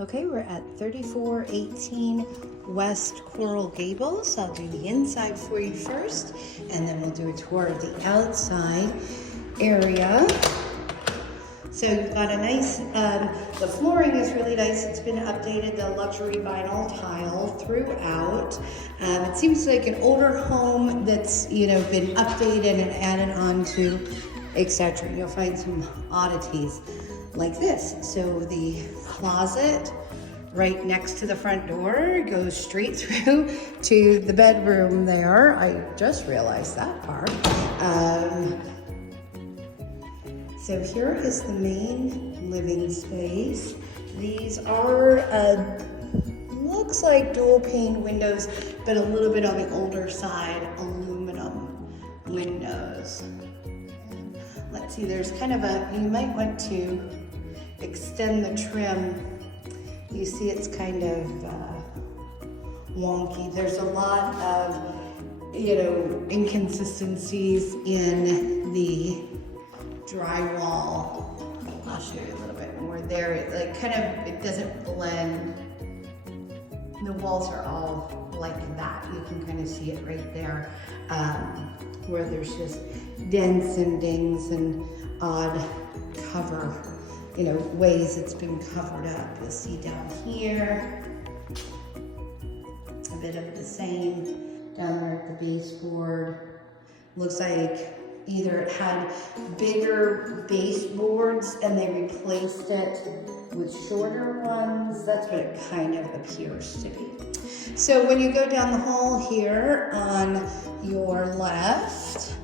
Okay, we're at 3418 West Coral Gables. I'll do the inside for you first, and then we'll do a tour of the outside area. So you've got a nice, the flooring is really nice. It's been updated, the luxury vinyl tile throughout. It seems like an older home that's, been updated and added on to, etc. You'll find some oddities like this. So the closet right next to the front door goes straight through to the bedroom there. I just realized that part. So here is the main living space. These are, looks like dual pane windows, but a little bit on the older side, aluminum windows. Let's see, there's kind of you might want to extend the trim. You see it's kind of wonky. There's a lot of, inconsistencies in the drywall. I'll show you a little bit more there. It doesn't blend. The walls are all like that. You can kind of see it right there, where there's just dents and dings and odd cover, ways it's been covered up. You'll see down here, a bit of the same down there at the baseboard. Looks like either it had bigger baseboards and they replaced it with shorter ones. That's what it kind of appears to be. So when you go down the hall here on your left,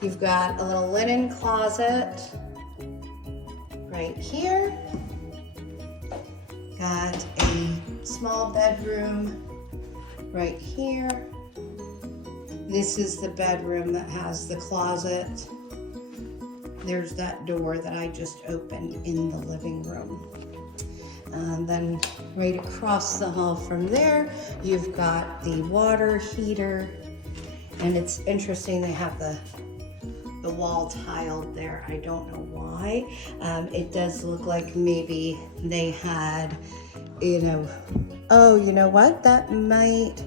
you've got a little linen closet right here. Got a small bedroom right here. This is the bedroom that has the closet. There's that door that I just opened in the living room. And then right across the hall from there, you've got the water heater. And it's interesting, they have the wall tiled there. I don't know why. It does look like maybe they had, oh, you know what? That might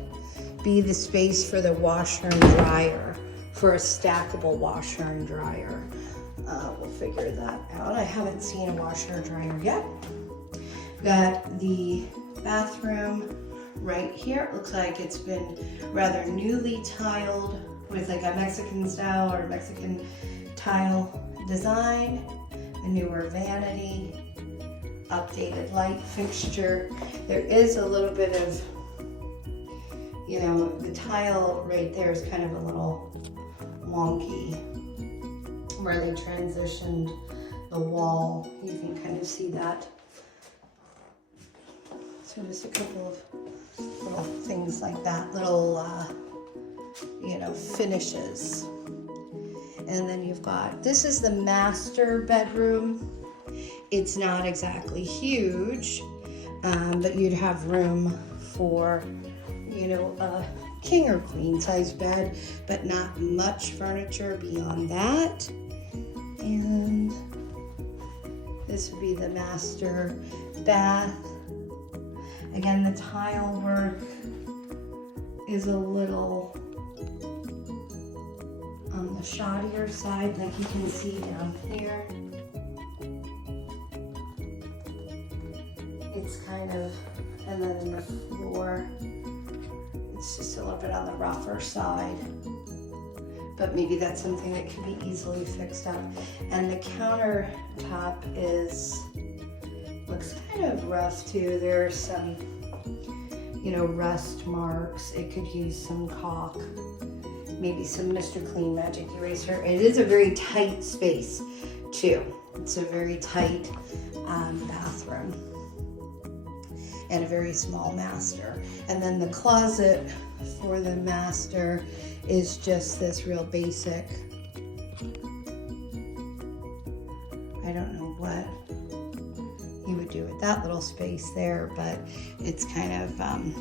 be the space for the washer and dryer, for a stackable washer and dryer. We'll figure that out. I haven't seen a washer or dryer yet. Got the bathroom right here. It looks like it's been rather newly tiled with like a Mexican style or Mexican tile design. A newer vanity, updated light fixture. There is a little bit of, the tile right there is kind of a little wonky where they transitioned the wall. You can kind of see that. So just a couple of little things like that, little, finishes. And then you've got, this is the master bedroom. It's not exactly huge, but you'd have room for, a king or queen size bed, but not much furniture beyond that. And this would be the master bath. Again, the tile work is a little on the shoddier side, like you can see down here. It's kind of, and then the floor, it's just a little bit on the rougher side, but maybe that's something that can be easily fixed up. And the countertop looks kind of rough too. There's some, rust marks. It could use some caulk, maybe some Mr. Clean Magic Eraser. It is a very tight space too. It's a very tight bathroom. And a very small master. And then the closet for the master is just this real basic, I don't know what you would do with that little space there, but it's kind of, and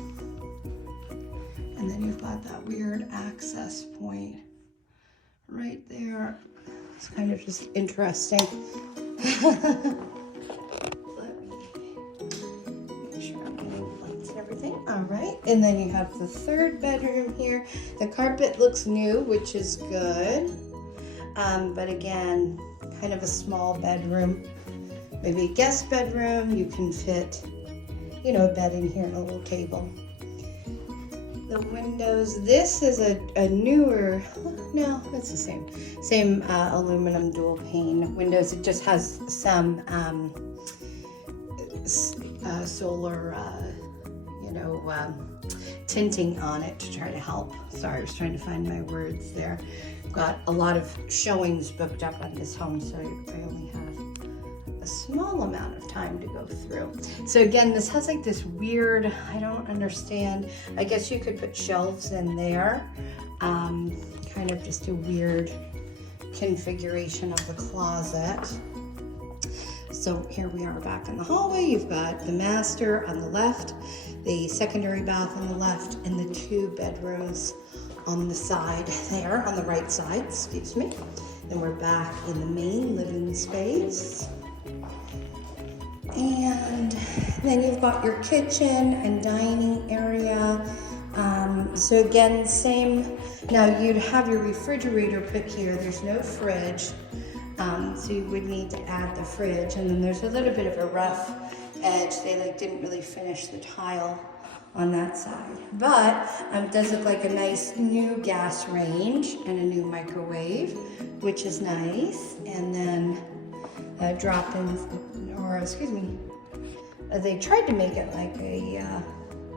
then you've got that weird access point right there. It's kind of just interesting. Let me And then you have the third bedroom here. The carpet looks new, which is good. But again, kind of a small bedroom. Maybe a guest bedroom. You can fit, you know, a bed in here and a little table. The windows, this is a newer, no, it's the same aluminum dual pane windows. It just has some solar, tinting on it to try to help. Sorry, I was trying to find my words there. Got a lot of showings booked up on this home, so I only have a small amount of time to go through. So again, this has like this weird, I don't understand. I guess you could put shelves in there. Kind of just a weird configuration of the closet. So here we are back in the hallway. You've got the master on the left, the secondary bath on the left, and the 2 bedrooms on the side there, on the right side, excuse me. Then we're back in the main living space. And then you've got your kitchen and dining area. So again, same. Now you'd have your refrigerator put here. There's no fridge. So you would need to add the fridge. And then there's a little bit of a rough edge. They didn't really finish the tile on that side. But it does look like a nice new gas range and a new microwave, which is nice. And then drop-ins, or excuse me, they tried to make it like a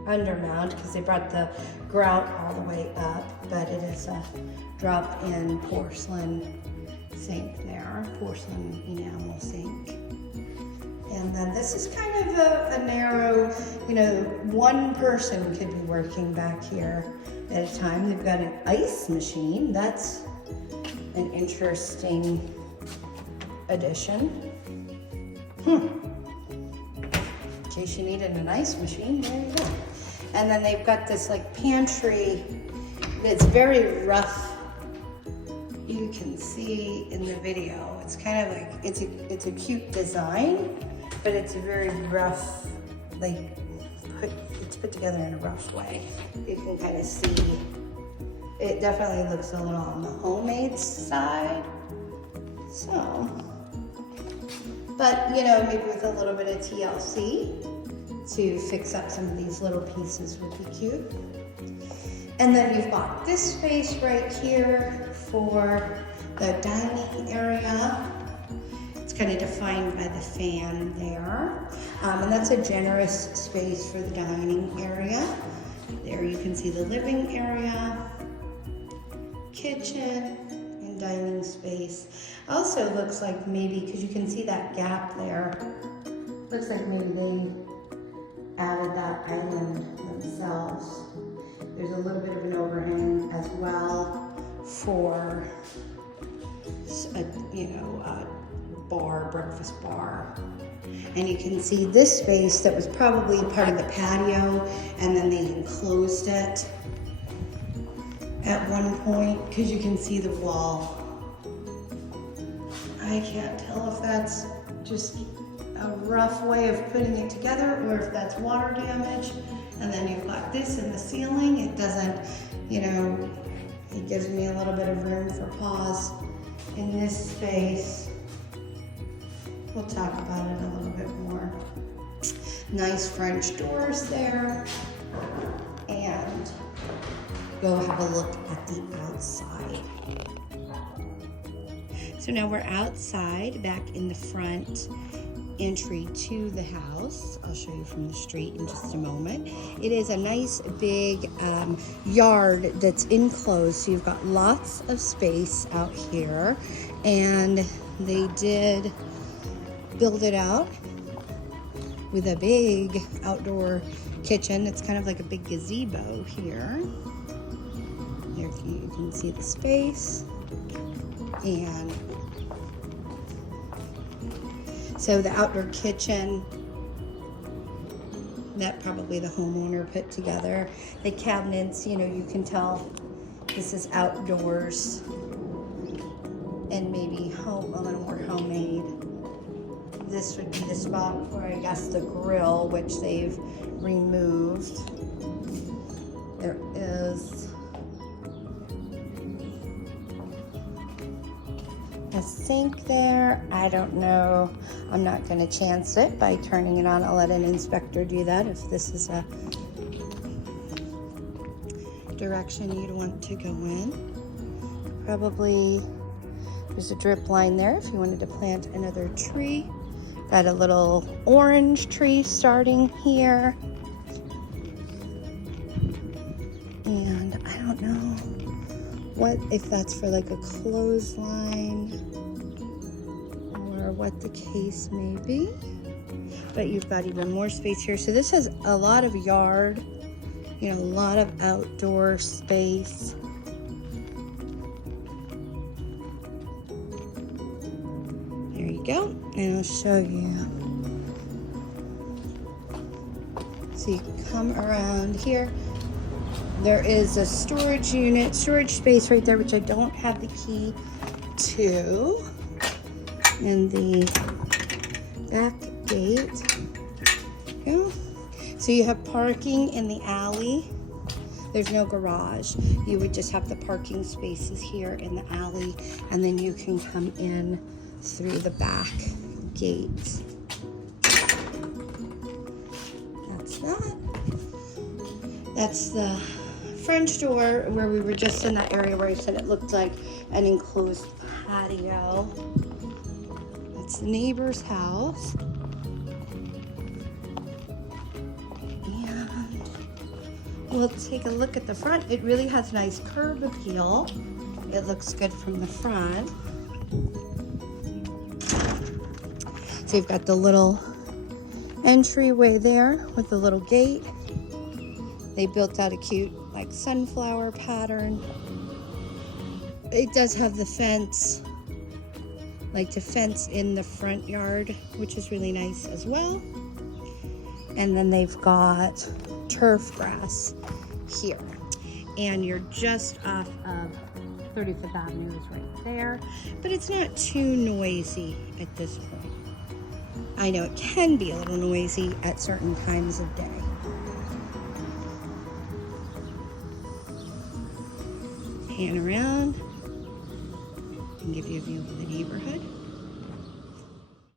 undermount because they brought the grout all the way up, but it is a drop-in porcelain sink there, porcelain enamel sink. And then this is kind of a narrow, one person could be working back here at a time. They've got an ice machine. That's an interesting addition. In case you needed an ice machine, there you go. And then they've got this like pantry that's very rough. You can see in the video, it's kind of like, it's a cute design, but it's a very rough, it's put together in a rough way. You can kind of see, it definitely looks a little on the homemade side. So, but maybe with a little bit of TLC to fix up some of these little pieces would be cute. And then you've got this space right here for the dining area. It's kind of defined by the fan there. And that's a generous space for the dining area. There you can see the living area, kitchen, and dining space. Also looks like maybe, because you can see that gap there, looks like maybe they added that island themselves. There's a little bit of an overhang as well for a bar, breakfast bar. And you can see this space that was probably part of the patio, and then they enclosed it at one point, because you can see the wall. I can't tell if that's just a rough way of putting it together or if that's water damage. And then you've got this in the ceiling. It doesn't, it gives me a little bit of room for pause in this space. We'll talk about it a little bit more. Nice French doors there. And go have a look at the outside. So now we're outside, back in the front entry to the house. I'll show you from the street in just a moment. It is a nice big yard that's enclosed, so you've got lots of space out here, and they did build it out with a big outdoor kitchen. It's kind of like a big gazebo here. There you can see the space. And so the outdoor kitchen, that probably the homeowner put together. The cabinets, you can tell this is outdoors and maybe a little more homemade. This would be the spot for, I guess, the grill, which they've removed. There is a sink there. I don't know. I'm not going to chance it by turning it on. I'll let an inspector do that if this is a direction you'd want to go in. Probably there's a drip line there if you wanted to plant another tree. Got a little orange tree starting here. And I don't know if that's for like a clothesline or what the case may be. But you've got even more space here. So this has a lot of yard, you know, a lot of outdoor space. There you go. And I'll show you. So you come around here. There is a storage space right there, which I don't have the key to. And the back gate. Yeah. So you have parking in the alley. There's no garage. You would just have the parking spaces here in the alley, and then you can come in through the back gate. That's that. That's the French door where we were just in that area where I said it looked like an enclosed patio. It's the neighbor's house. And we'll take a look at the front. It really has nice curb appeal. It looks good from the front. So you've got the little entryway there with the little gate. They built out a cute like sunflower pattern. It does have the fence, like to fence in the front yard, which is really nice as well. And then they've got turf grass here. And you're just off of 35th Avenue is right there. But it's not too noisy at this point. I know it can be a little noisy at certain times of day. Pan around and give you a view of the neighborhood.